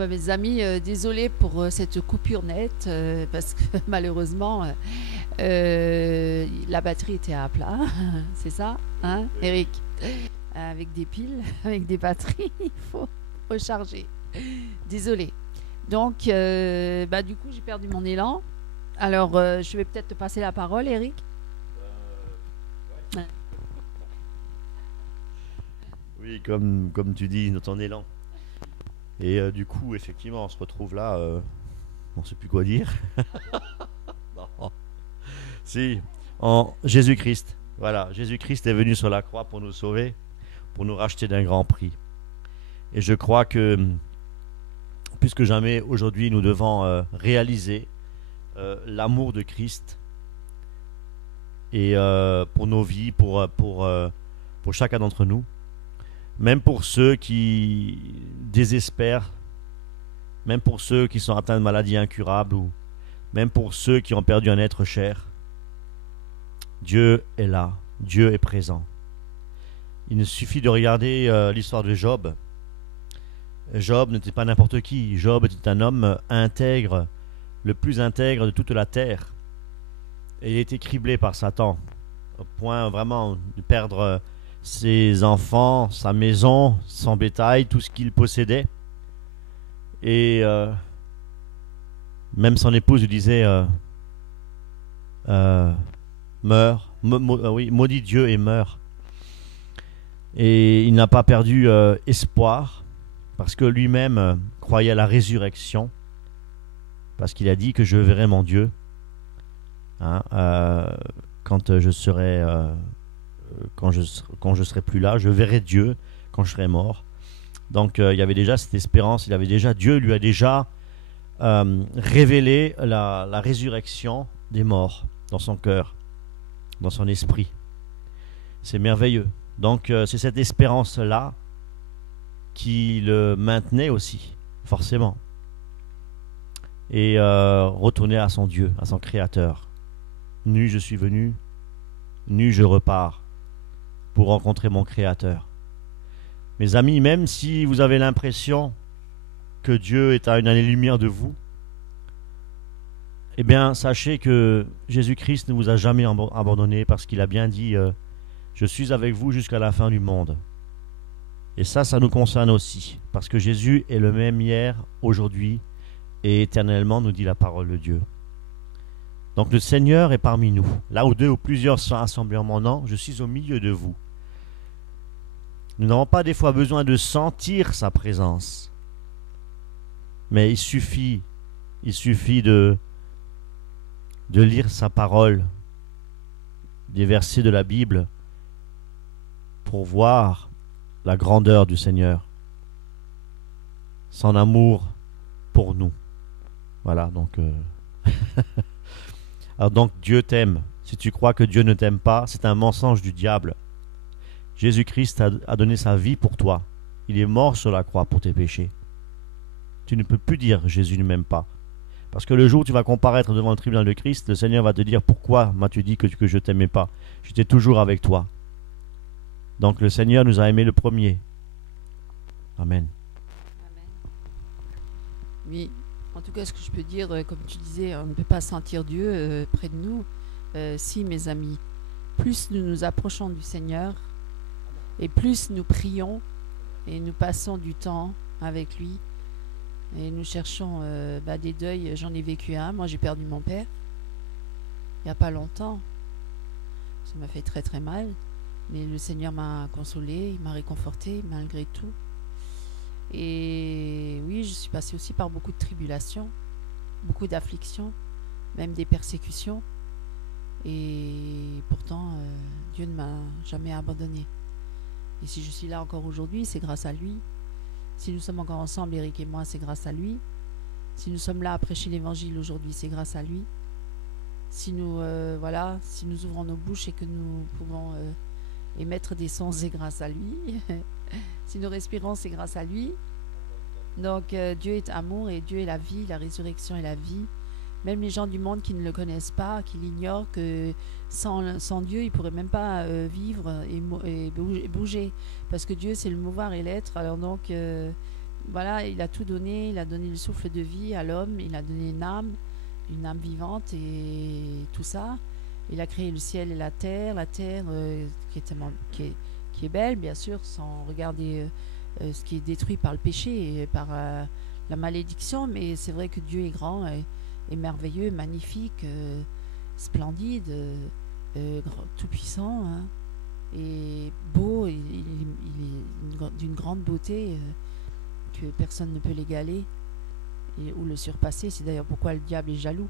bah, mes amis, désolé pour cette coupure nette, parce que malheureusement, la batterie était à plat, c'est ça, hein, Eric? Avec des piles, avec des batteries, il faut recharger. Désolé. Donc, bah, du coup, j'ai perdu mon élan. Alors, je vais peut-être te passer la parole, Eric. Ouais. Oui, comme tu dis, dans ton élan. Et du coup, effectivement, on se retrouve là, on ne sait plus quoi dire. Non. Si, en Jésus-Christ. Voilà, Jésus-Christ est venu sur la croix pour nous sauver, pour nous racheter d'un grand prix. Et je crois que plus que jamais, aujourd'hui, nous devons réaliser l'amour de Christ et pour nos vies, pour chacun d'entre nous, même pour ceux qui désespèrent, même pour ceux qui sont atteints de maladies incurables, ou même pour ceux qui ont perdu un être cher. Dieu est là, Dieu est présent. Il ne suffit de regarder l'histoire de Job. Job n'était pas n'importe qui. Job était un homme intègre, le plus intègre de toute la terre. Et il a été criblé par Satan, au point vraiment de perdre ses enfants, sa maison, son bétail, tout ce qu'il possédait. Et même son épouse lui disait meurs, oui, maudit Dieu et meurs. Et il n'a pas perdu espoir, parce que lui-même croyait à la résurrection, parce qu'il a dit que je verrai mon Dieu, hein, quand je serai quand je serai plus là, je verrai Dieu quand je serai mort. Donc il y avait déjà cette espérance, Dieu lui a déjà révélé la résurrection des morts dans son cœur, dans son esprit. C'est merveilleux. Donc c'est cette espérance-là qui le maintenait aussi, forcément. Et retourner à son Dieu, à son Créateur. Nu je suis venu, nu je repars pour rencontrer mon Créateur. Mes amis, même si vous avez l'impression que Dieu est à une année-lumière de vous, eh bien, sachez que Jésus-Christ ne vous a jamais abandonné, parce qu'il a bien dit je suis avec vous jusqu'à la fin du monde. Et ça nous concerne aussi, parce que Jésus est le même hier, aujourd'hui et éternellement, nous dit la parole de Dieu. Donc le Seigneur est parmi nous. Là où deux ou plusieurs sont assemblés en mon nom, je suis au milieu de vous. Nous n'avons pas des fois besoin de sentir sa présence, mais il suffit de lire sa parole, des versets de la Bible, pour voir la grandeur du Seigneur, son amour pour nous. Voilà, donc alors donc Dieu t'aime. Si tu crois que Dieu ne t'aime pas, c'est un mensonge du diable. Jésus-Christ a donné sa vie pour toi. Il est mort sur la croix pour tes péchés. Tu ne peux plus dire Jésus ne m'aime pas. Parce que le jour où tu vas comparaître devant le tribunal de Christ, le Seigneur va te dire pourquoi m'as-tu dit que je ne t'aimais pas? J'étais toujours avec toi. Donc le Seigneur nous a aimés le premier. Amen. Amen. Oui, en tout cas, ce que je peux dire, comme tu disais, on ne peut pas sentir Dieu près de nous. Si, mes amis, plus nous nous approchons du Seigneur, et plus nous prions, et nous passons du temps avec lui, et nous cherchons des deuils. J'en ai vécu un. Moi, j'ai perdu mon père il n'y a pas longtemps. Ça m'a fait très très mal. Mais le Seigneur m'a consolé, il m'a réconforté malgré tout. Et oui, je suis passée aussi par beaucoup de tribulations, beaucoup d'afflictions, même des persécutions. Et pourtant, Dieu ne m'a jamais abandonnée. Et si je suis là encore aujourd'hui, c'est grâce à lui. Si nous sommes encore ensemble, Eric et moi, c'est grâce à lui. Si nous sommes là à prêcher l'évangile aujourd'hui, c'est grâce à lui. Si nous, si nous ouvrons nos bouches et que nous pouvons émettre des sons, c'est grâce à lui. Si nous respirons, c'est grâce à lui. Donc Dieu est amour et Dieu est la vie, la résurrection est la vie. Même les gens du monde qui ne le connaissent pas, qui l'ignorent, que sans Dieu, ils ne pourraient même pas vivre et bouger. Parce que Dieu, c'est le mouvoir et l'être. Alors donc, voilà, il a tout donné, il a donné le souffle de vie à l'homme, il a donné une âme vivante et tout ça. Il a créé le ciel et la terre qui est tellement, qui est belle, bien sûr, sans regarder ce qui est détruit par le péché et par la malédiction, mais c'est vrai que Dieu est grand et merveilleux, magnifique, splendide, tout-puissant, hein, et beau, il est d'une grande beauté que personne ne peut l'égaler ou le surpasser. C'est d'ailleurs pourquoi le diable est jaloux.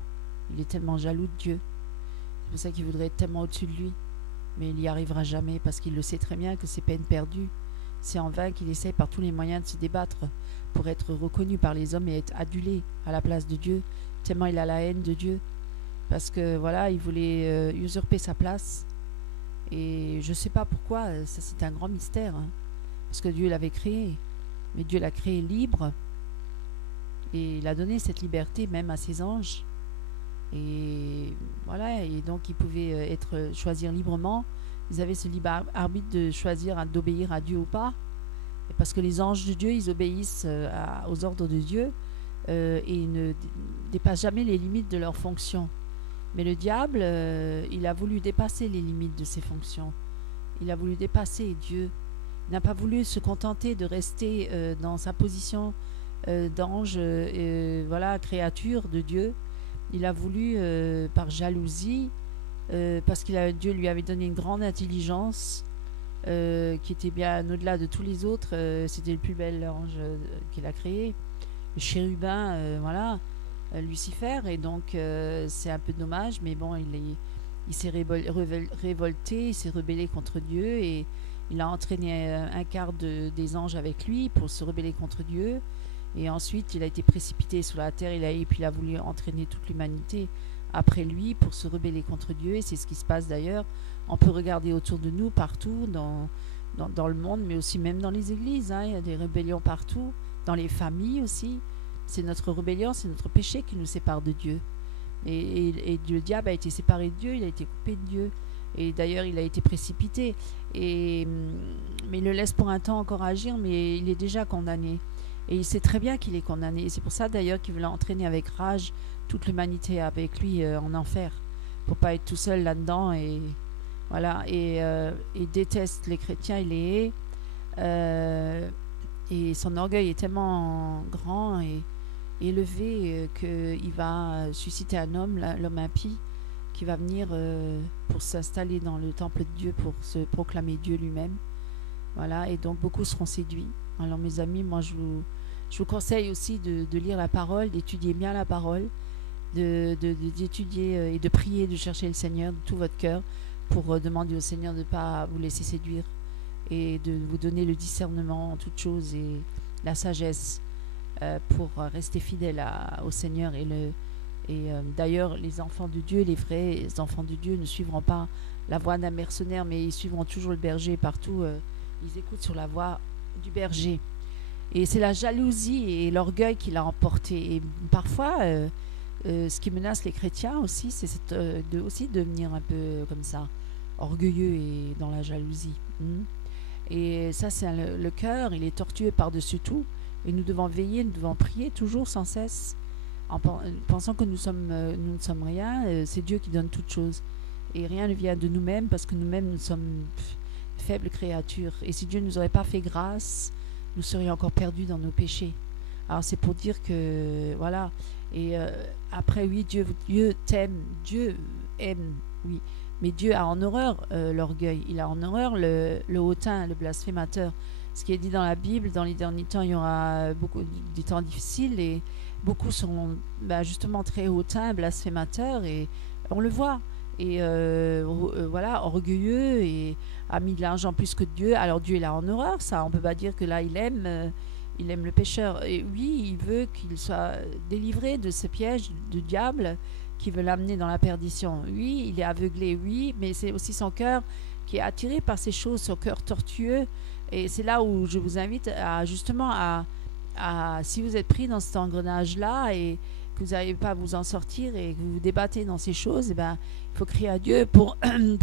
Il est tellement jaloux de Dieu. C'est pour ça qu'il voudrait être tellement au-dessus de lui. Mais il n'y arrivera jamais parce qu'il le sait très bien que c'est peine perdue. C'est en vain qu'il essaie par tous les moyens de se débattre pour être reconnu par les hommes et être adulé à la place de Dieu, tellement il a la haine de Dieu. Parce que voilà, il voulait usurper sa place. Et je ne sais pas pourquoi, ça c'est un grand mystère. Hein, parce que Dieu l'avait créé. Mais Dieu l'a créé libre. Et il a donné cette liberté même à ses anges. Et voilà, et donc ils pouvaient choisir librement. Ils avaient ce libre arbitre de choisir d'obéir à Dieu ou pas. Et parce que les anges de Dieu, ils obéissent aux ordres de Dieu et ils ne dépassent jamais les limites de leurs fonctions. Mais le diable, il a voulu dépasser les limites de ses fonctions. Il a voulu dépasser Dieu. Il n'a pas voulu se contenter de rester dans sa position d'ange, voilà, créature de Dieu. Il a voulu, par jalousie, parce que Dieu lui avait donné une grande intelligence qui était bien au-delà de tous les autres. C'était le plus bel ange qu'il a créé, le chérubin, voilà, Lucifer. Et donc c'est un peu dommage, mais bon, il s'est révolté, il s'est rebellé contre Dieu et il a entraîné un quart des anges avec lui pour se rebeller contre Dieu. Et ensuite, il a été précipité sur la terre, et puis il a voulu entraîner toute l'humanité après lui pour se rebeller contre Dieu. Et c'est ce qui se passe d'ailleurs. On peut regarder autour de nous, partout, dans le monde, mais aussi même dans les églises. Hein, il y a des rébellions partout, dans les familles aussi. C'est notre rébellion, c'est notre péché qui nous sépare de Dieu. Et le diable a été séparé de Dieu, il a été coupé de Dieu. Et d'ailleurs, il a été précipité. Mais il le laisse pour un temps encore agir, mais il est déjà condamné. Et il sait très bien qu'il est condamné. Et c'est pour ça d'ailleurs qu'il veut entraîner avec rage toute l'humanité avec lui en enfer. Pour pas être tout seul là-dedans. Et voilà. Et il déteste les chrétiens, il les hait. Et son orgueil est tellement grand et élevé qu'il va susciter un homme, l'homme impie, qui va venir pour s'installer dans le temple de Dieu, pour se proclamer Dieu lui-même. Voilà. Et donc beaucoup seront séduits. Alors mes amis, moi je vous conseille aussi de lire la parole, d'étudier bien la parole, d'étudier et de prier, de chercher le Seigneur de tout votre cœur pour demander au Seigneur de ne pas vous laisser séduire et de vous donner le discernement en toutes choses et la sagesse pour rester fidèle au Seigneur. D'ailleurs, les enfants de Dieu, les vrais enfants de Dieu ne suivront pas la voie d'un mercenaire, mais ils suivront toujours le berger partout. Ils écoutent sur la voie du berger. Et c'est la jalousie et l'orgueil qui l'a emporté. Et parfois, ce qui menace les chrétiens aussi, c'est aussi devenir un peu comme ça, orgueilleux et dans la jalousie. Et ça, c'est le cœur, il est tortueux par-dessus tout. Et nous devons veiller, nous devons prier toujours sans cesse, en pensant que nous ne sommes rien. C'est Dieu qui donne toutes choses. Et rien ne vient de nous-mêmes, parce que nous-mêmes, nous sommes faibles créatures. Et si Dieu ne nous aurait pas fait grâce, nous serions encore perdus dans nos péchés. Alors c'est pour dire que voilà. Et après, oui, Dieu t'aime, Dieu aime, oui, mais Dieu a en horreur l'orgueil, il a en horreur le hautain, le blasphémateur. Ce qui est dit dans la Bible, dans les derniers temps, il y aura beaucoup des temps difficiles et beaucoup seront justement très hautains, blasphémateurs, et on le voit. Et voilà, orgueilleux et a mis de l'argent plus que Dieu. Alors Dieu, il a en horreur ça. On peut pas dire que là il aime le pécheur. Et oui, il veut qu'il soit délivré de ce piège du diable qui veut l'amener dans la perdition. Oui, il est aveuglé, oui, mais c'est aussi son cœur qui est attiré par ces choses, son cœur tortueux. Et c'est là où je vous invite à justement si vous êtes pris dans cet engrenage-là et que vous n'arrivez pas à vous en sortir et que vous vous débattez dans ces choses, il faut crier à Dieu pour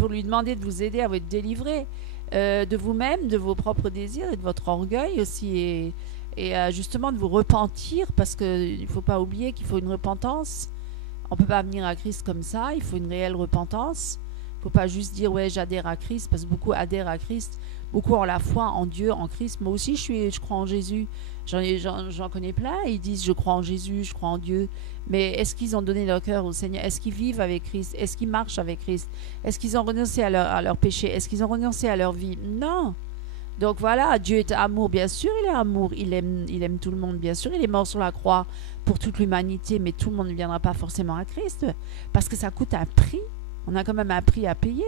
lui demander de vous aider à être délivré de vous-même, de vos propres désirs et de votre orgueil aussi. et justement de vous repentir, parce qu'il ne faut pas oublier qu'il faut une repentance. On ne peut pas venir à Christ comme ça, il faut une réelle repentance. Il ne faut pas juste dire ouais j'adhère à Christ, parce que beaucoup adhèrent à Christ, beaucoup ont la foi en Dieu, en Christ. Moi aussi je crois en Jésus, j'en connais plein, ils disent je crois en Jésus, je crois en Dieu, mais est-ce qu'ils ont donné leur cœur au Seigneur? Est-ce qu'ils vivent avec Christ? Est-ce qu'ils marchent avec Christ? Est-ce qu'ils ont renoncé à leur péché? Est-ce qu'ils ont renoncé à leur vie? Non. Donc voilà, Dieu est amour, bien sûr il est amour, il aime tout le monde, bien sûr il est mort sur la croix pour toute l'humanité, mais tout le monde ne viendra pas forcément à Christ, parce que ça coûte un prix, on a quand même un prix à payer,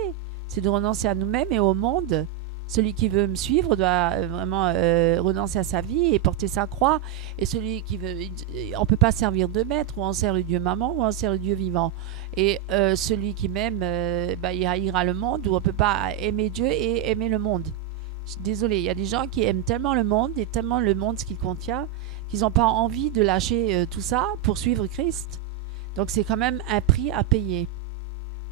c'est de renoncer à nous-mêmes et au monde. Celui qui veut me suivre doit vraiment renoncer à sa vie et porter sa croix, et celui qui veut, on ne peut pas servir deux maîtres, ou on sert le Dieu maman, ou on sert le Dieu vivant, et celui qui m'aime, il haïra le monde, ou on ne peut pas aimer Dieu et aimer le monde. Désolée, il y a des gens qui aiment tellement le monde et tellement le monde ce qu'il contient qu'ils n'ont pas envie de lâcher tout ça pour suivre Christ. Donc c'est quand même un prix à payer.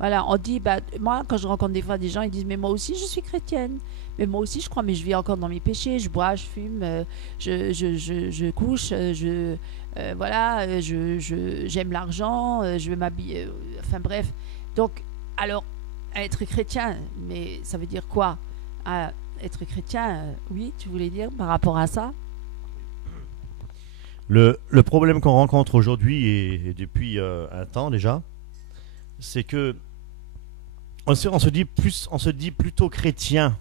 Voilà, on dit, moi quand je rencontre des fois des gens, ils disent mais moi aussi je suis chrétienne, mais moi aussi je crois, mais je vis encore dans mes péchés, je bois, je fume, je couche, voilà, j'aime l'argent, je veux m'habiller, enfin bref. Donc alors être chrétien, mais ça veut dire quoi? Être chrétien, oui, tu voulais dire par rapport à ça? Le problème qu'on rencontre aujourd'hui et depuis un temps déjà, c'est que on se dit plutôt chrétien,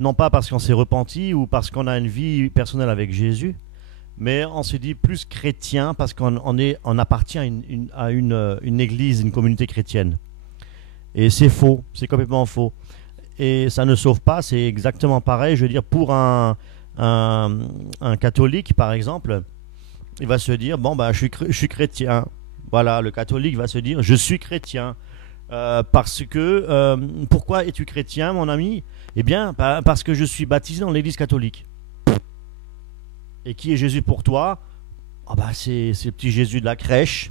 non pas parce qu'on s'est repenti ou parce qu'on a une vie personnelle avec Jésus, mais on se dit plus chrétien parce on appartient à une église, une communauté chrétienne. Et c'est faux, c'est complètement faux. Et ça ne sauve pas, c'est exactement pareil. Je veux dire, pour un catholique, par exemple, il va se dire, bon, je suis chrétien. Voilà, le catholique va se dire, je suis chrétien. Parce que, pourquoi es-tu chrétien, mon ami? Eh bien, parce que je suis baptisé dans l'église catholique. Et qui est Jésus pour toi? C'est le petit Jésus de la crèche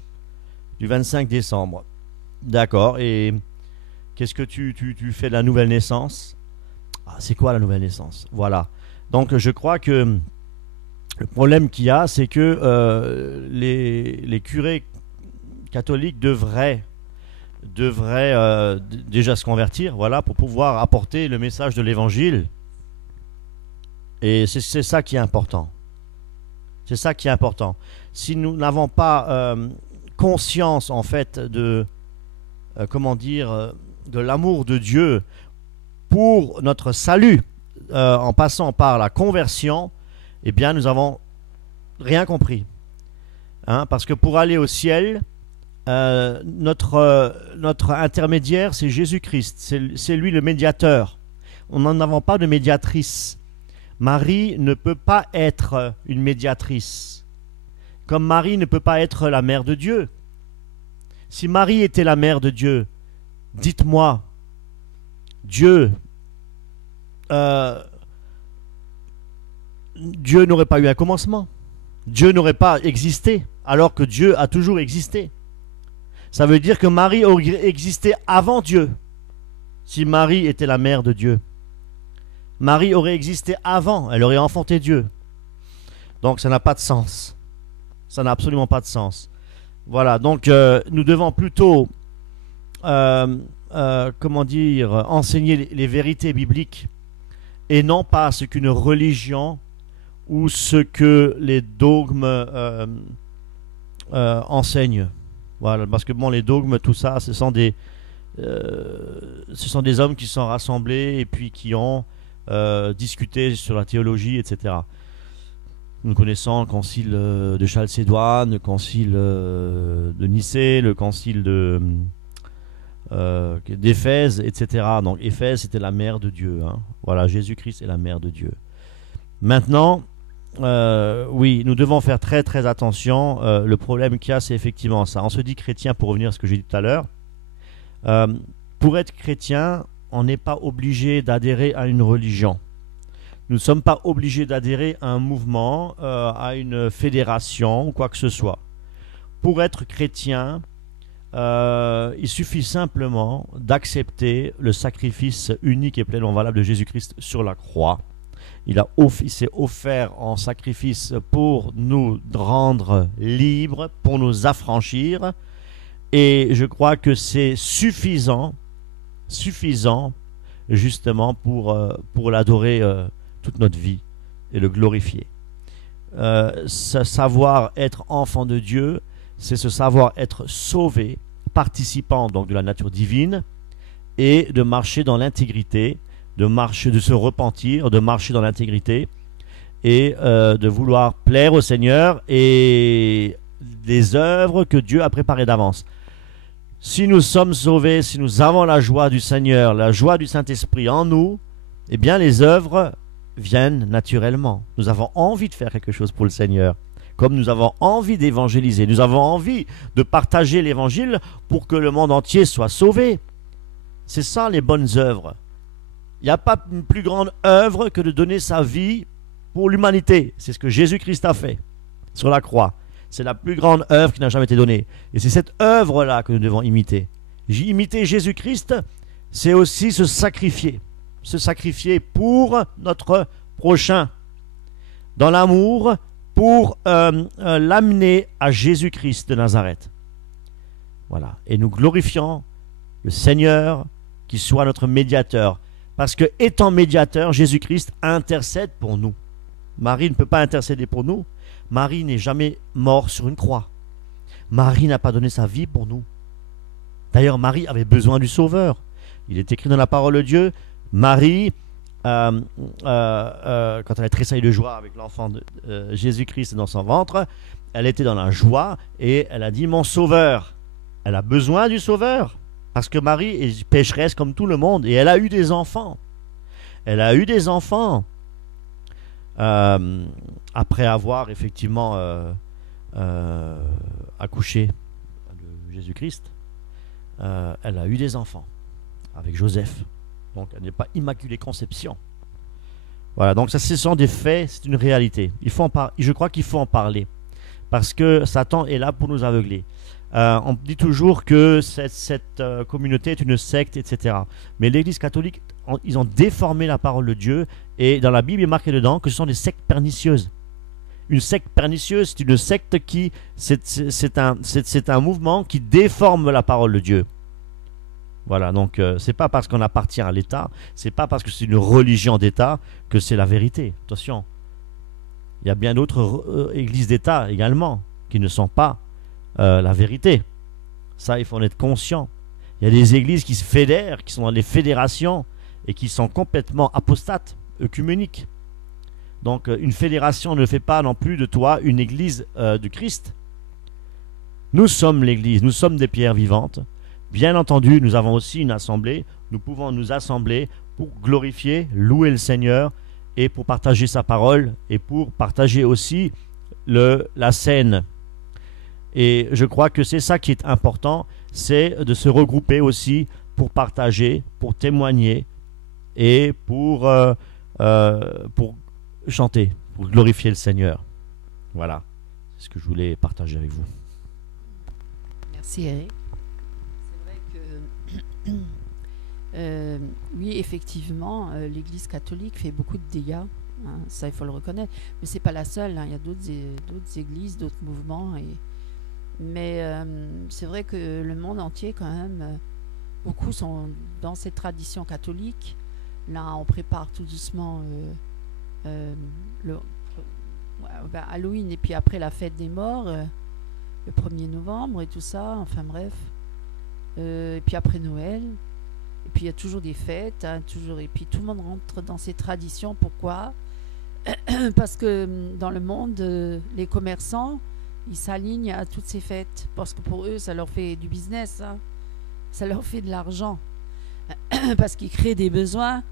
du 25 décembre. D'accord, et qu'est-ce que tu fais de la nouvelle naissance? C'est quoi la nouvelle naissance? Voilà. Donc je crois que le problème qu'il y a, c'est que les curés catholiques devraient déjà se convertir, voilà, pour pouvoir apporter le message de l'évangile. Et c'est ça qui est important. C'est ça qui est important. Si nous n'avons pas conscience, en fait, de de l'amour de Dieu pour notre salut, en passant par la conversion, eh bien, nous avons rien compris. Parce que pour aller au ciel, notre intermédiaire, c'est Jésus-Christ. C'est lui le médiateur. On n'en avons pas de médiatrice. Marie ne peut pas être une médiatrice. Comme Marie ne peut pas être la mère de Dieu. Si Marie était la mère de Dieu, dites-moi, Dieu n'aurait pas eu un commencement. Dieu n'aurait pas existé, alors que Dieu a toujours existé. Ça veut dire que Marie aurait existé avant Dieu, si Marie était la mère de Dieu. Marie aurait existé avant, elle aurait enfanté Dieu. Donc ça n'a pas de sens. Ça n'a absolument pas de sens. Voilà, donc nous devons plutôt enseigner les vérités bibliques et non pas ce qu'une religion ou ce que les dogmes enseignent. Voilà, parce que les dogmes, tout ça, ce sont des hommes qui sont rassemblés et puis qui ont discuté sur la théologie, etc. Nous connaissons le concile de Chalcédoine, le concile de Nicée, le concile d'Éphèse, etc. Donc Éphèse, c'était la mère de Dieu. Voilà, Jésus-Christ est la mère de Dieu. Maintenant, oui, nous devons faire très très attention. Le problème qu'il y a, c'est effectivement ça. On se dit chrétien, pour revenir à ce que j'ai dit tout à l'heure. Pour être chrétien, on n'est pas obligé d'adhérer à une religion. Nous ne sommes pas obligés d'adhérer à un mouvement, à une fédération ou quoi que ce soit. Pour être chrétien, il suffit simplement d'accepter le sacrifice unique et pleinement valable de Jésus-Christ sur la croix. Il s'est offert en sacrifice pour nous rendre libres, pour nous affranchir. Et je crois que c'est suffisant justement pour l'adorer toute notre vie et le glorifier. Ce savoir être enfant de Dieu, c'est ce savoir être sauvé, participant donc de la nature divine, et de marcher dans l'intégrité, de se repentir, de marcher dans l'intégrité, et de vouloir plaire au Seigneur et les œuvres que Dieu a préparées d'avance. Si nous sommes sauvés, si nous avons la joie du Seigneur, la joie du Saint-Esprit en nous, eh bien les œuvres viennent naturellement. Nous avons envie de faire quelque chose pour le Seigneur, comme nous avons envie d'évangéliser, nous avons envie de partager l'évangile pour que le monde entier soit sauvé. C'est ça les bonnes œuvres. Il n'y a pas une plus grande œuvre que de donner sa vie pour l'humanité. C'est ce que Jésus-Christ a fait sur la croix. C'est la plus grande œuvre qui n'a jamais été donnée. Et c'est cette œuvre-là que nous devons imiter. Imiter Jésus-Christ, c'est aussi se sacrifier. Se sacrifier pour notre prochain. Dans l'amour, pour l'amener à Jésus-Christ de Nazareth. Voilà. Et nous glorifions le Seigneur qui soit notre médiateur. Parce que, étant médiateur, Jésus-Christ intercède pour nous. Marie ne peut pas intercéder pour nous. Marie n'est jamais morte sur une croix. Marie n'a pas donné sa vie pour nous. D'ailleurs, Marie avait besoin du Sauveur. Il est écrit dans la parole de Dieu, Marie, quand elle a tressailli de joie avec l'enfant de Jésus-Christ dans son ventre, elle était dans la joie et elle a dit « Mon Sauveur ». Elle a besoin du Sauveur parce que Marie est pécheresse comme tout le monde et elle a eu des enfants. Elle a eu des enfants. Après avoir effectivement accouché de Jésus-Christ, elle a eu des enfants avec Joseph. Donc elle n'est pas immaculée conception. Voilà, donc ça, ce sont des faits, c'est une réalité. Je crois qu'il faut en parler parce que Satan est là pour nous aveugler. On dit toujours que cette communauté est une secte, etc. Mais l'Église catholique, ils ont déformé la parole de Dieu et dans la Bible il est marqué dedans que ce sont des sectes pernicieuses. Une secte pernicieuse, c'est une secte qui c'est un mouvement qui déforme la parole de Dieu. Voilà, donc c'est pas parce qu'on appartient à l'État, c'est pas parce que c'est une religion d'État que c'est la vérité. Attention, il y a bien d'autres églises d'État également qui ne sont pas la vérité. Ça, il faut en être conscient. Il y a des églises qui se fédèrent, qui sont dans les fédérations et qui sont complètement apostates, œcuméniques. Donc une fédération ne fait pas non plus de toi une église de Christ. Nous sommes l'église, nous sommes des pierres vivantes. Bien entendu, nous avons aussi une assemblée. Nous pouvons nous assembler pour glorifier, louer le Seigneur et pour partager sa parole et pour partager aussi la scène. Et je crois que c'est ça qui est important, c'est de se regrouper aussi pour partager, pour témoigner et pour chanter, pour glorifier le Seigneur. Voilà, c'est ce que je voulais partager avec vous. Merci Eric. C'est vrai que oui, effectivement, l'Église catholique fait beaucoup de dégâts. Hein, ça, il faut le reconnaître. Mais c'est pas la seule. Hein, il y a d'autres églises, d'autres mouvements. Mais c'est vrai que le monde entier, quand même, beaucoup sont dans cette tradition catholique. Là, on prépare tout doucement Halloween et puis après la fête des morts, le 1er novembre et tout ça. Enfin bref. Et puis après Noël. Et puis il y a toujours des fêtes. Hein, toujours, et puis tout le monde rentre dans ces traditions. Pourquoi? Parce que dans le monde, les commerçants, ils s'alignent à toutes ces fêtes parce que pour eux ça leur fait du business, hein. Ça leur fait de l'argent parce qu'ils créent des besoins,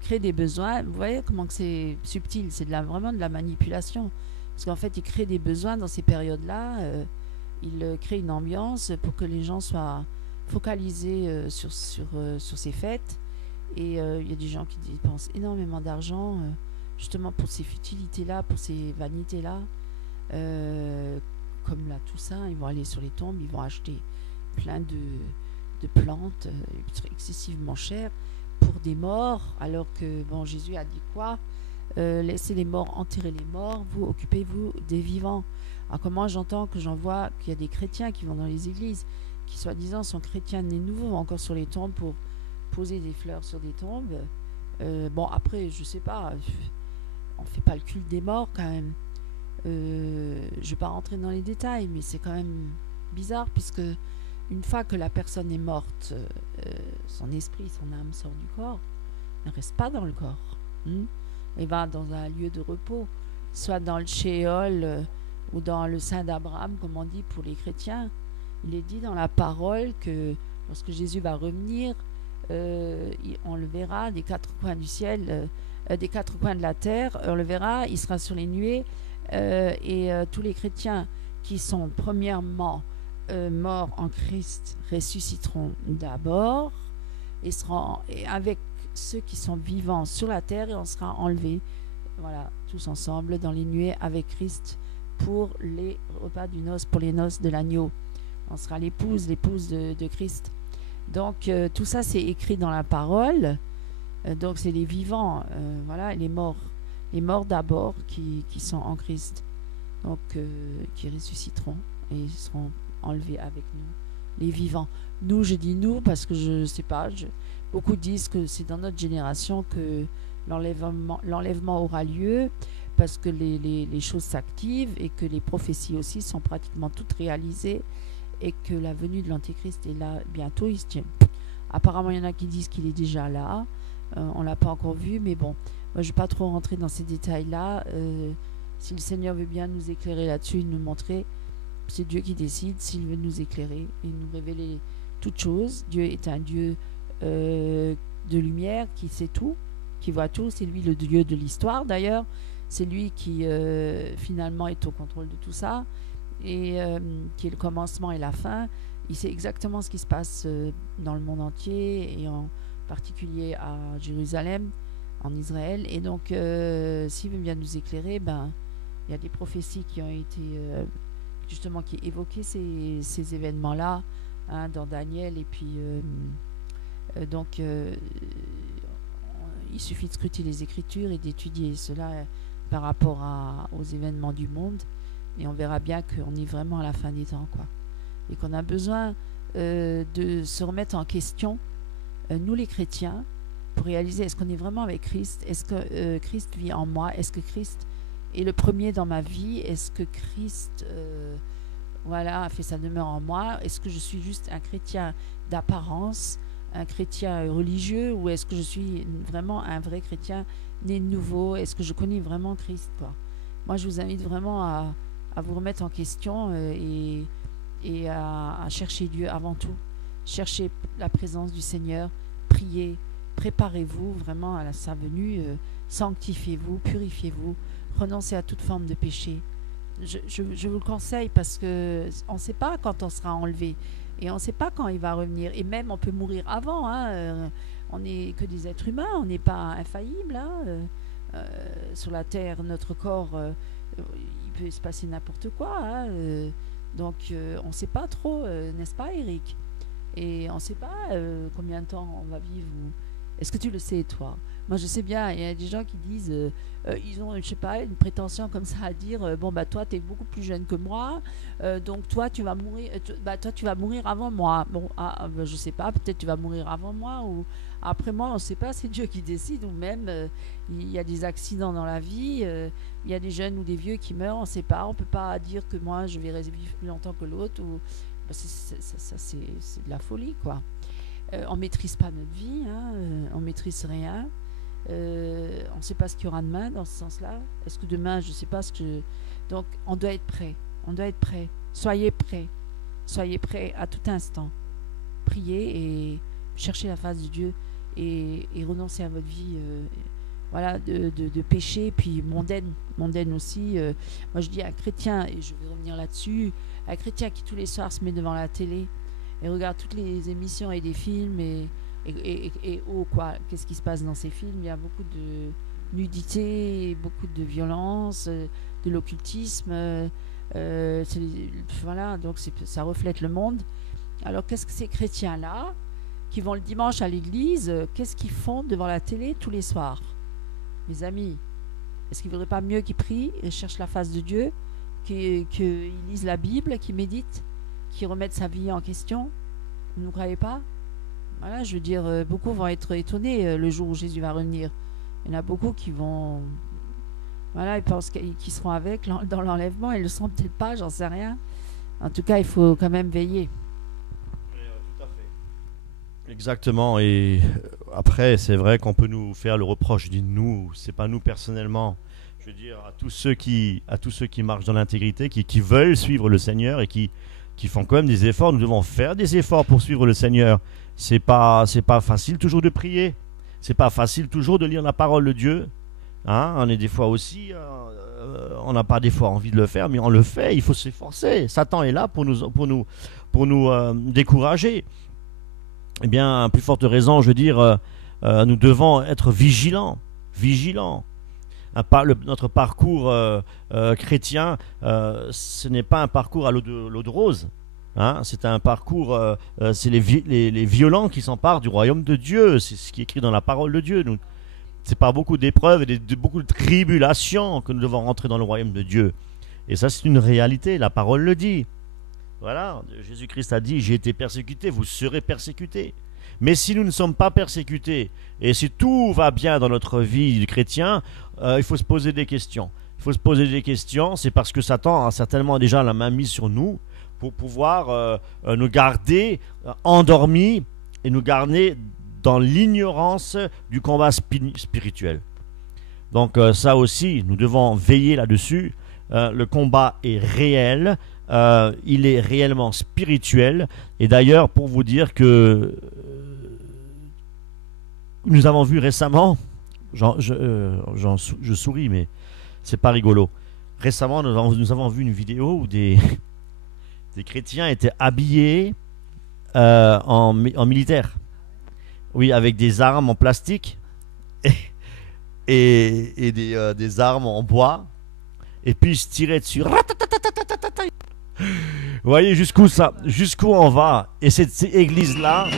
vous voyez comment que c'est subtil, c'est vraiment de la manipulation parce qu'en fait ils créent des besoins dans ces périodes là, ils créent une ambiance pour que les gens soient focalisés sur ces fêtes et il y a des gens qui dépensent énormément d'argent justement pour ces futilités là, pour ces vanités là. Comme là tout ça, ils vont aller sur les tombes, ils vont acheter plein de plantes excessivement chères pour des morts, alors que bon, Jésus a dit quoi? laissez les morts enterrer les morts, vous occupez-vous des vivants. Alors comment j'entends que j'en vois qu'il y a des chrétiens qui vont dans les églises, qui soi-disant sont chrétiens nés nouveaux, vont encore sur les tombes pour poser des fleurs sur des tombes. Bon après, je sais pas, on fait pas le culte des morts quand même. Je vais pas rentrer dans les détails, mais c'est quand même bizarre puisque une fois que la personne est morte, son esprit, son âme sort du corps, ne reste pas dans le corps. Elle va dans un lieu de repos, soit dans le Sheol ou dans le sein d'Abraham, comme on dit pour les chrétiens. Il est dit dans la parole que lorsque Jésus va revenir, on le verra des quatre coins du ciel, des quatre coins de la terre, on le verra, il sera sur les nuées, et tous les chrétiens qui sont premièrement morts en Christ ressusciteront d'abord et seront avec ceux qui sont vivants sur la terre, et on sera enlevés, voilà, tous ensemble dans les nuées avec Christ pour les repas du noce, pour les noces de l'agneau. On sera l'épouse de Christ. Donc tout ça c'est écrit dans la parole. Donc c'est les vivants, voilà, les morts d'abord qui sont en Christ, donc qui ressusciteront et seront enlevés avec nous, les vivants. Nous, je dis nous parce que je sais pas, beaucoup disent que c'est dans notre génération que l'enlèvement aura lieu, parce que les choses s'activent et que les prophéties aussi sont pratiquement toutes réalisées et que la venue de l'Antéchrist est là bientôt. Apparemment, il y en a qui disent qu'il est déjà là. On ne l'a pas encore vu, mais bon, moi, je ne vais pas trop rentrer dans ces détails-là. Si le Seigneur veut bien nous éclairer là-dessus, nous montrer, c'est Dieu qui décide s'il veut nous éclairer et nous révéler toutes choses. Dieu est un Dieu de lumière qui sait tout, qui voit tout. C'est lui le Dieu de l'histoire d'ailleurs. C'est lui qui finalement est au contrôle de tout ça et qui est le commencement et la fin. Il sait exactement ce qui se passe dans le monde entier et en particulier à Jérusalem, en Israël. Et donc, s'il veut bien nous éclairer, ben, il y a des prophéties qui ont été justement qui évoquaient ces événements-là, hein, dans Daniel. Et puis, donc, il suffit de scruter les Écritures et d'étudier cela par rapport aux événements du monde, et on verra bien qu'on est vraiment à la fin des temps, quoi. Et qu'on a besoin de se remettre en question, nous les chrétiens, pour réaliser, est-ce qu'on est vraiment avec Christ? Est-ce que Christ vit en moi? Est-ce que Christ est le premier dans ma vie? Est-ce que Christ voilà, a fait sa demeure en moi? Est-ce que je suis juste un chrétien d'apparence, un chrétien religieux, ou est-ce que je suis vraiment un vrai chrétien né de nouveau? Est-ce que je connais vraiment Christ, quoi? Moi, je vous invite vraiment à vous remettre en question et à chercher Dieu avant tout. Cherchez la présence du Seigneur, priez, préparez-vous vraiment à sa venue, sanctifiez-vous, purifiez-vous, renoncez à toute forme de péché. Je vous le conseille parce que on ne sait pas quand on sera enlevé et on ne sait pas quand il va revenir, et même on peut mourir avant, hein, on n'est que des êtres humains, on n'est pas infaillible, hein, sur la terre, notre corps, il peut se passer n'importe quoi, hein, donc on ne sait pas trop, n'est-ce pas Eric? Et on ne sait pas combien de temps on va vivre. Est-ce que tu le sais, toi? Moi, je sais bien, il y a des gens qui disent, ils ont, je sais pas, une prétention comme ça à dire, bon, bah, toi, tu es beaucoup plus jeune que moi, donc toi, tu vas mourir, toi, tu vas mourir avant moi. Bon, bah, je sais pas, peut-être tu vas mourir avant moi ou après moi, on ne sait pas, c'est Dieu qui décide, ou même, il y a des accidents dans la vie, il y a des jeunes ou des vieux qui meurent, on ne sait pas, on peut pas dire que moi, je vais vivre plus longtemps que l'autre, ou bah, ça, c'est de la folie, quoi. On maîtrise pas notre vie, hein, on maîtrise rien. On ne sait pas ce qu'il y aura demain dans ce sens-là. Est-ce que demain, je ne sais pas ce que... Donc, on doit être prêt. On doit être prêt. Soyez prêts. Soyez prêts à tout instant. Priez et cherchez la face de Dieu et renoncez à votre vie voilà, de péché, puis mondaine aussi. Moi, je dis à un chrétien, et je vais revenir là-dessus, un chrétien qui tous les soirs se met devant la télé et regarde toutes les émissions et des films et oh, quoi, qu'est-ce qui se passe dans ces films? Il y a beaucoup de nudité, beaucoup de violence, de l'occultisme, voilà, donc ça reflète le monde. Alors qu'est-ce que ces chrétiens-là qui vont le dimanche à l'église, qu'est-ce qu'ils font devant la télé tous les soirs? Mes amis, Est-ce qu'il ne vaudrait pas mieux qu'ils prient et cherchent la face de Dieu, qu'ils lisent la Bible, qu'ils méditent, qu'ils remettent sa vie en question? Vous ne croyez pas? Voilà, je veux dire, beaucoup vont être étonnés le jour où Jésus va revenir. Il y en a beaucoup qui vont... Voilà, ils pensent qu'ils seront avec dans l'enlèvement. Ils ne le seront peut-être pas, j'en sais rien. En tout cas, il faut quand même veiller. Tout à fait. Exactement. Et après, c'est vrai qu'on peut nous faire le reproche. Je dis nous, c'est pas nous personnellement. Je veux dire à tous ceux qui marchent dans l'intégrité, qui veulent suivre le Seigneur et qui font quand même des efforts. Nous devons faire des efforts pour suivre le Seigneur. C'est pas facile toujours de prier. C'est pas facile toujours de lire la parole de Dieu. Hein, on est des fois aussi, on n'a pas des fois envie de le faire, mais on le fait. Il faut s'efforcer. Satan est là pour nous décourager. Eh bien, à plus forte raison, je veux dire, nous devons être vigilants. Notre parcours chrétien, ce n'est pas un parcours à l'eau de rose. Hein, c'est un parcours, c'est les violents qui s'emparent du royaume de Dieu. C'est ce qui est écrit dans la parole de Dieu. C'est par beaucoup d'épreuves et beaucoup de tribulations que nous devons rentrer dans le royaume de Dieu. Et ça, c'est une réalité. La parole le dit. Voilà, Jésus-Christ a dit, j'ai été persécuté, vous serez persécutés. Mais si nous ne sommes pas persécutés, et si tout va bien dans notre vie de chrétien, il faut se poser des questions. C'est parce que Satan a certainement déjà la main mise sur nous pour pouvoir nous garder endormis et nous garder dans l'ignorance du combat spirituel. Donc ça aussi, nous devons veiller là-dessus. Le combat est réel, il est réellement spirituel. Et d'ailleurs, pour vous dire que nous avons vu récemment, je souris, mais c'est pas rigolo. Récemment, nous avons vu une vidéo où des chrétiens étaient habillés en militaire. Oui, avec des armes en plastique et des armes en bois. Et puis ils se tiraient dessus. Vous voyez jusqu'où on va. Et cette église-là...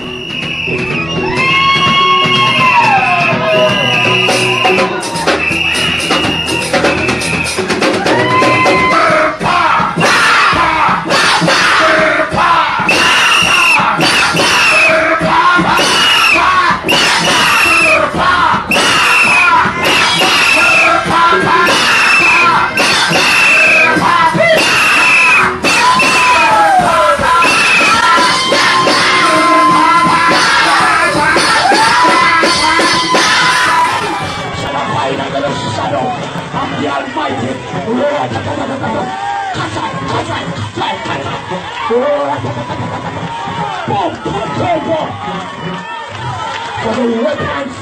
For the weapons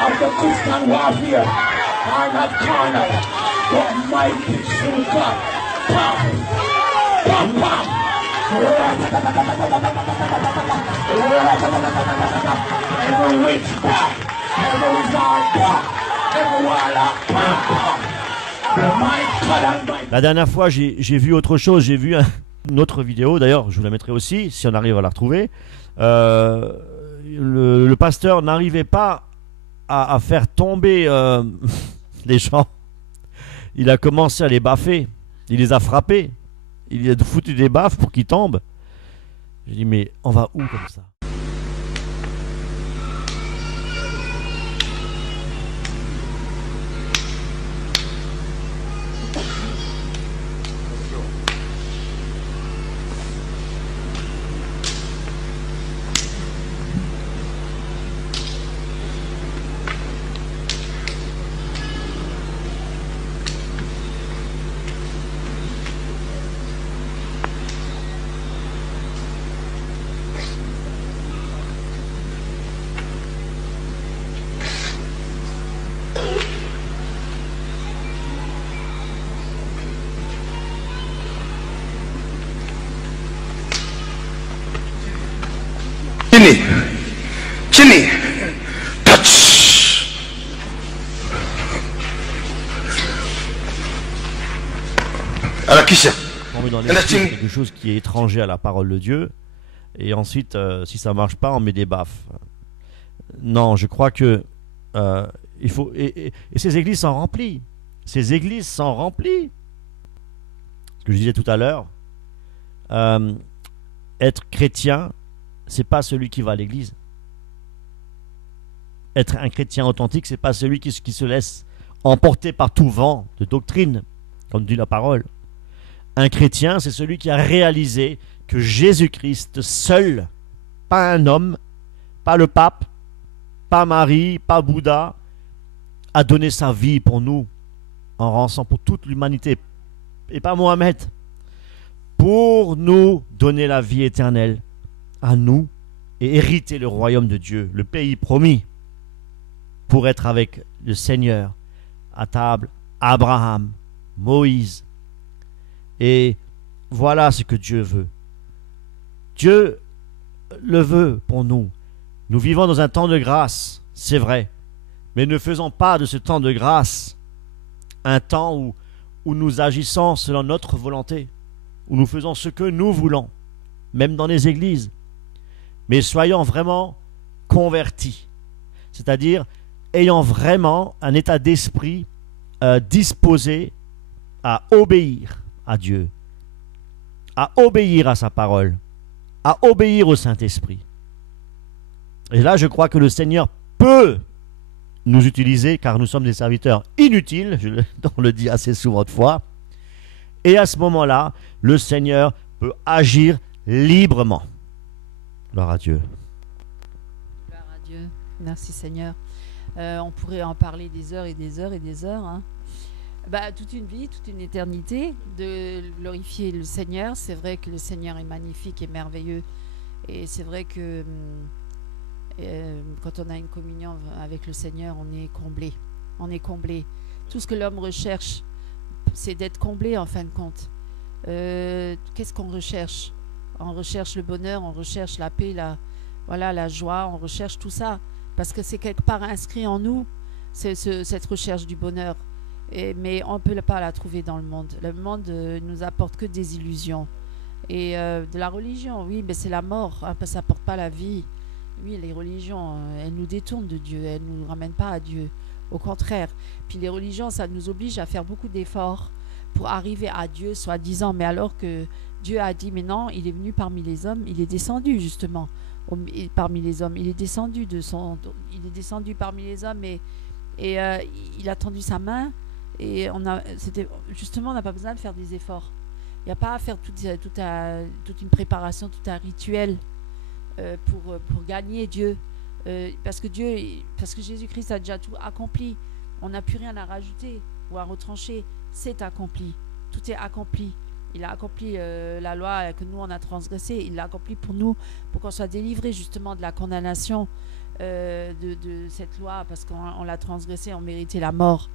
of the Christian warfare are not carnal, but mighty through God. Pam! Pam! Pam! Every witch back, every wizard back, every warlock back. La dernière fois, j'ai vu autre chose. J'ai vu une autre vidéo. D'ailleurs, je vous la mettrai aussi, si on arrive à la retrouver. Le pasteur n'arrivait pas à faire tomber les gens. Il a commencé à les baffer. Il les a frappés. Il a foutu des baffes pour qu'ils tombent. J'ai dit, mais on va où comme ça? Chini, touch. Alors qui c'est? On met dans l'esprit quelque chose qui est étranger à la parole de Dieu, et ensuite, si ça marche pas, on met des baffes. Non, je crois que il faut et ces églises sont remplies. ces églises sont remplies. Ce que je disais tout à l'heure, être chrétien, c'est pas celui qui va à l'église. Être un chrétien authentique, c'est pas celui qui se laisse emporter par tout vent de doctrine, comme dit la parole. Un chrétien, c'est celui qui a réalisé que Jésus-Christ seul, pas un homme, pas le pape, pas Marie, pas Bouddha, a donné sa vie pour nous, en rançon pour toute l'humanité, et pas Mohamed, pour nous donner la vie éternelle à nous et hériter le royaume de Dieu, le pays promis, pour être avec le Seigneur à table, Abraham, Moïse. Et voilà ce que Dieu veut. Dieu le veut pour nous. Nous vivons dans un temps de grâce, c'est vrai, mais ne faisons pas de ce temps de grâce un temps où nous agissons selon notre volonté, où nous faisons ce que nous voulons, même dans les églises. Mais soyons vraiment convertis, c'est-à-dire ayant vraiment un état d'esprit disposé à obéir à Dieu, à obéir à sa parole, à obéir au Saint-Esprit. Et là, je crois que le Seigneur peut nous utiliser, car nous sommes des serviteurs inutiles, on le dit assez souvent de fois, et à ce moment-là, le Seigneur peut agir librement. Gloire à Dieu. Gloire à Dieu. Merci Seigneur. On pourrait en parler des heures et des heures et des heures. Hein. Toute une vie, toute une éternité de glorifier le Seigneur. C'est vrai que le Seigneur est magnifique et merveilleux. Et c'est vrai que quand on a une communion avec le Seigneur, on est comblé. On est comblé. Tout ce que l'homme recherche, c'est d'être comblé en fin de compte. Qu'est-ce qu'on recherche? On recherche le bonheur, on recherche la paix, la joie, on recherche tout ça. Parce que c'est quelque part inscrit en nous, cette recherche du bonheur. Mais on ne peut pas la trouver dans le monde. Le monde nous apporte que des illusions. Et de la religion, oui, mais c'est la mort. Hein, ça n'apporte pas la vie. Oui, les religions, elles nous détournent de Dieu. Elles ne nous ramènent pas à Dieu. Au contraire. Puis les religions, ça nous oblige à faire beaucoup d'efforts pour arriver à Dieu, soi-disant. Mais alors que Dieu a dit, mais non, il est venu parmi les hommes. Il est descendu, justement, parmi les hommes. Il est descendu parmi les hommes et il a tendu sa main. Et on n'a pas besoin de faire des efforts. Il n'y a pas à faire toute une préparation, tout un rituel pour gagner Dieu. Parce que Jésus-Christ a déjà tout accompli. On n'a plus rien à rajouter ou à retrancher. C'est accompli. Tout est accompli. Il a accompli la loi que nous on a transgressée. Il l'a accompli pour nous, pour qu'on soit délivrés justement de la condamnation de cette loi, parce qu'on l'a transgressée, on méritait la mort.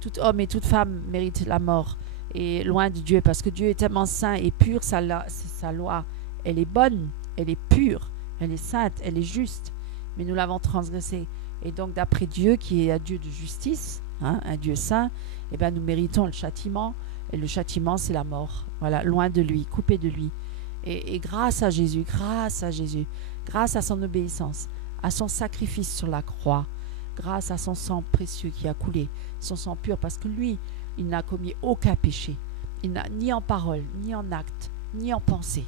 Tout homme et toute femme méritent la mort, et loin de Dieu, parce que Dieu est tellement saint et pur, sa loi, elle est bonne, elle est pure, elle est sainte, elle est juste, mais nous l'avons transgressée. Et donc d'après Dieu, qui est un Dieu de justice, hein, un Dieu saint, eh bien, nous méritons le châtiment, et le châtiment c'est la mort, voilà, loin de lui, coupé de lui. Et grâce à Jésus, grâce à son obéissance, à son sacrifice sur la croix, grâce à son sang précieux qui a coulé, son sang pur, parce que lui, il n'a commis aucun péché. Il n'a ni en parole, ni en acte, ni en pensée,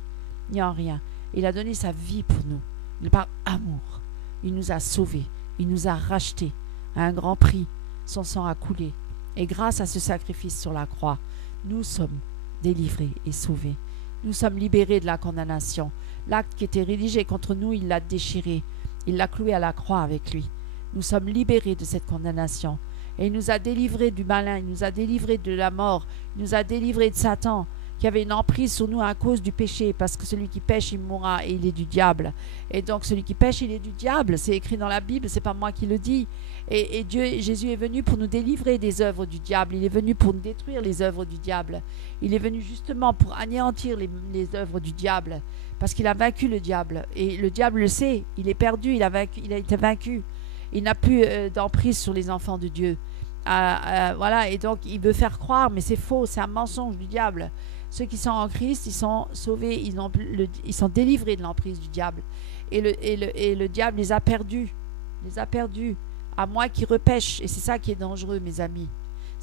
ni en rien. Il a donné sa vie pour nous, par amour. Il nous a sauvés, il nous a rachetés à un grand prix. Son sang a coulé. Et grâce à ce sacrifice sur la croix, nous sommes délivrés et sauvés. Nous sommes libérés de la condamnation. L'acte qui était rédigé contre nous, il l'a déchiré. Il l'a cloué à la croix avec lui. Nous sommes libérés de cette condamnation. Et il nous a délivrés du malin, il nous a délivrés de la mort, il nous a délivrés de Satan, qui avait une emprise sur nous à cause du péché, parce que celui qui pêche, il mourra, et il est du diable. Et donc celui qui pêche, il est du diable. C'est écrit dans la Bible, c'est pas moi qui le dis. Et Jésus est venu pour nous délivrer des œuvres du diable. Il est venu pour nous détruire les œuvres du diable. Il est venu justement pour anéantir les œuvres du diable, parce qu'il a vaincu le diable. Et le diable le sait, il est perdu, il a été vaincu. Il n'a plus d'emprise sur les enfants de Dieu. Voilà, et donc il veut faire croire, mais c'est faux, c'est un mensonge du diable. Ceux qui sont en Christ, ils sont sauvés, ils sont délivrés de l'emprise du diable. Et le diable les a perdus, à moins qu'ils repêchent. Et c'est ça qui est dangereux, mes amis.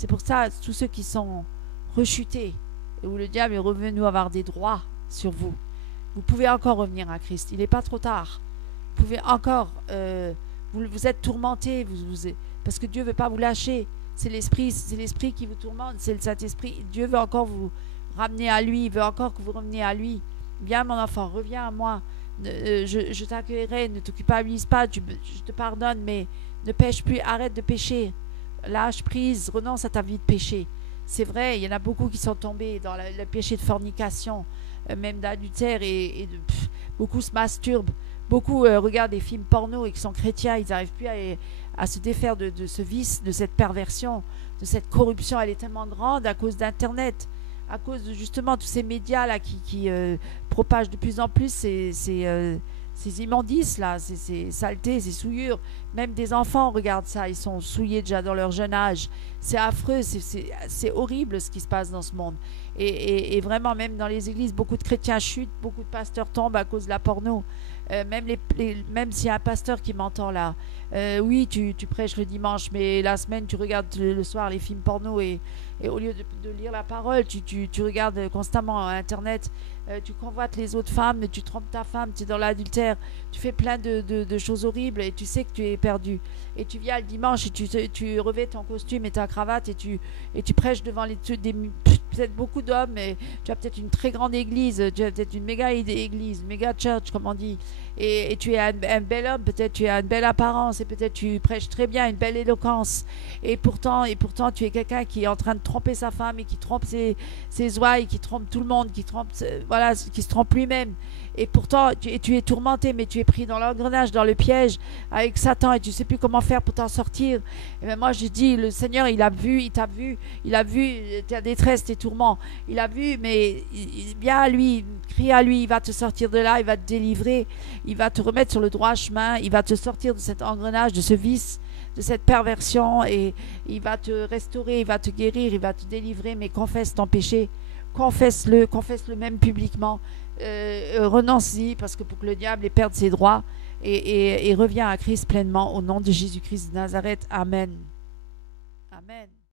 C'est pour ça, tous ceux qui sont rechutés, et où le diable est revenu avoir des droits sur vous, vous pouvez encore revenir à Christ. Il n'est pas trop tard. Vous pouvez encore, vous êtes tourmentés, parce que Dieu ne veut pas vous lâcher. C'est l'esprit qui vous tourmente, c'est le Saint-Esprit. Dieu veut encore vous ramener à lui, il veut encore que vous reveniez à lui. Viens mon enfant, reviens à moi. Je t'accueillerai, ne te culpabilise pas, je te pardonne, mais ne pêche plus, arrête de pécher. Lâche prise, renonce à ta vie de péché. C'est vrai, il y en a beaucoup qui sont tombés dans le péché de fornication, même d'adultère, beaucoup se masturbent, beaucoup regardent des films porno et qui sont chrétiens, ils n'arrivent plus à se défaire de ce vice, de cette perversion, de cette corruption. Elle est tellement grande à cause d'Internet, à cause de justement tous ces médias là qui propagent de plus en plus ces immondices là, ces saletés, ces souillures. Même des enfants regardent ça, ils sont souillés déjà dans leur jeune âge. C'est affreux, c'est horrible ce qui se passe dans ce monde. Et vraiment, même dans les églises, beaucoup de chrétiens chutent, beaucoup de pasteurs tombent à cause de la porno. Même s'il y a un pasteur qui m'entend là, oui, tu prêches le dimanche, mais la semaine, tu regardes le soir les films porno et au lieu de lire la parole, tu regardes constamment Internet, tu convoites les autres femmes, tu trompes ta femme, tu es dans l'adultère, tu fais plein de choses horribles et tu sais que tu es perdu. Et tu viens le dimanche et tu revêts ton costume et ta cravate et tu prêches devant peut-être beaucoup d'hommes, et tu as peut-être une très grande église, tu as peut-être une méga église, méga church comme on dit, et tu es un bel homme, peut-être tu as une belle apparence et peut-être tu prêches très bien, une belle éloquence, et pourtant tu es quelqu'un qui est en train de tromper sa femme et qui trompe ses ouailles, qui trompe tout le monde, qui se trompe lui-même. Et pourtant tu es tourmenté, mais tu es pris dans l'engrenage, dans le piège avec Satan, et tu ne sais plus comment faire pour t'en sortir. Et bien moi je dis, le Seigneur il t'a vu ta détresse, tes tourments, il a vu, mais viens à lui, crie à lui, il va te sortir de là, il va te délivrer, il va te remettre sur le droit chemin, il va te sortir de cet engrenage, de ce vice, de cette perversion, et il va te restaurer, il va te guérir, il va te délivrer. Mais confesse ton péché, confesse-le même publiquement. Renonce-y, parce que pour que le diable ait perde ses droits, et reviens à Christ pleinement au nom de Jésus-Christ de Nazareth. Amen. Amen.